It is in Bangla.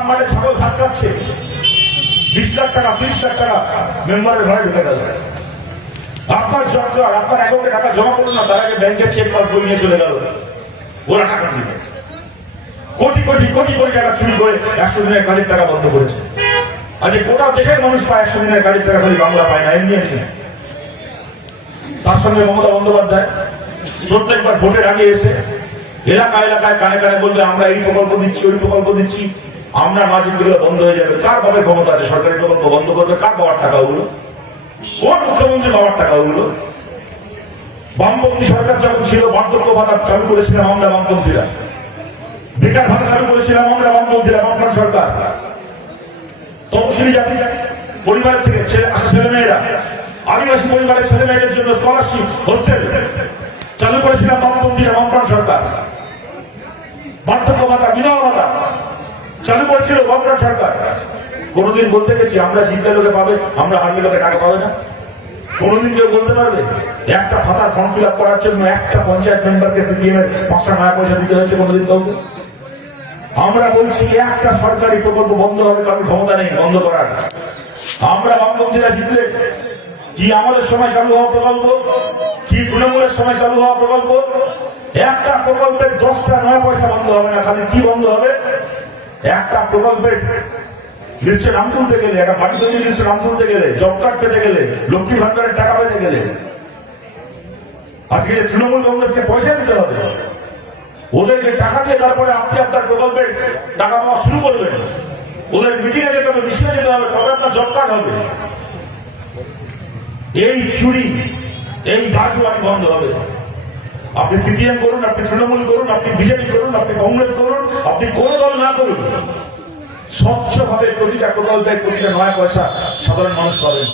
আমাদের ছাগল ঘাস বিশ লাখ টাকা লাখ টাকা মেম্বারের ঘরে ঢুকে গেল। আপনার আপনার টাকা জমা না ব্যাংকের চেক পাস বই নিয়ে চলে গেল। ওরা টাকা কোটি কোটি কোটি কোটি টাকা চুরি করে একশো দিনের টাকা বন্ধ করেছে। আজ গোটা দেশের মানুষ পায় একশো দিনের কাজের টাকা, খালি বাংলা পায় না, এমনি এমনি। তার সঙ্গে মমতা বন্দ্যোপাধ্যায় প্রত্যেকবার ভোটের আগে এসে এলাকা এলাকায় কানে কানে বলবে, আমরা এই প্রকল্প দিচ্ছি, ওই প্রকল্প দিচ্ছি। আমরা মাঝে গুলো বন্ধ হয়ে যাবে, কার বাবা ক্ষমতা আছে? সরকারি প্রকল্প বন্ধ করবে, কার বাবার টাকা ওগুলো কোন মুখ্যমন্ত্রী বাবার টাকা ওগুলো বামপন্থী সরকার যখন ছিল, বার্ধক্য ভাতা চালু করেছিলাম আমরা বামপন্থীরা। বেকার ভাতা চালু করেছিলাম আমরা বামপন্থীরা, বামফ্রন্ট সরকার। তপশিলি জাতি পরিবার থেকে ছেলে আসা ছেলে মেয়েরা আদিবাসী পরিবারের ছেলে মেয়েদের জন্য স্কলারশিপ হোস্টেল চালু করেছিলাম বামপন্থীরা, বামফ্রন্ট সরকার। বার্ধক্য ভাতা, বিধবা চালু করেছিল বামফ্রন্ট সরকার। কোনোদিন বলতে গেছি, আমরা জিতলে লোকে পাবে, আমরা হারলে লোকে টাকা পাবে না। কোনোদিন কেউ বলতে পারবে? একটা খাতার ফর্ম ফিল আপ করার জন্য একটা পঞ্চায়েত মেম্বারকে সিপিএম এর পাঁচটা নয়া পয়সা দিতে হয়েছে কোনোদিন কাউকে? আমরা বলছি, একটা সরকারি প্রকল্প বন্ধ হবে কারণ ক্ষমতা নেই, বন্ধ করার। আমরা বামপন্থীরা জিতলে কি আমাদের সময় চালু হওয়া প্রকল্প? কি তৃণমূলের সময় চালু হওয়া প্রকল্প? একটা প্রকল্পের দশটা নয় পয়সা বন্ধ হবে না খালি কি বন্ধ হবে? একটা প্রকল্পের লিস্টে নাম তুলতে গেলে, একটা তৈরি লিস্টে নাম তুলতে গেলে জব কার্ড পেতে গেলে, লক্ষ্মী ভান্ডারের টাকা পেতে গেলে, আজকে তৃণমূল কংগ্রেসকে পয়সা দিতে হবে, ওদেরকে টাকা দিয়ে তারপরে আপনি আপনার প্রকল্পের টাকা পাওয়া শুরু করবেন। ওদের মিটিং এ যেতে হবে মিশনে যেতে হবে, তবে আপনার জব কার্ড হবে। এই চুরি, এই গাছবাড়ি বন্ধ হবে। আপনি সিপিএম করুন, আপনি তৃণমূল করুন, আপনি বিজেপি করুন, আপনি কংগ্রেস করুন, আপনি কোনো দল না করুন। স্বচ্ছভাবে প্রতিটা প্রকল্পের প্রতিটা নয় পয়সা সাধারণ মানুষ পাবেন।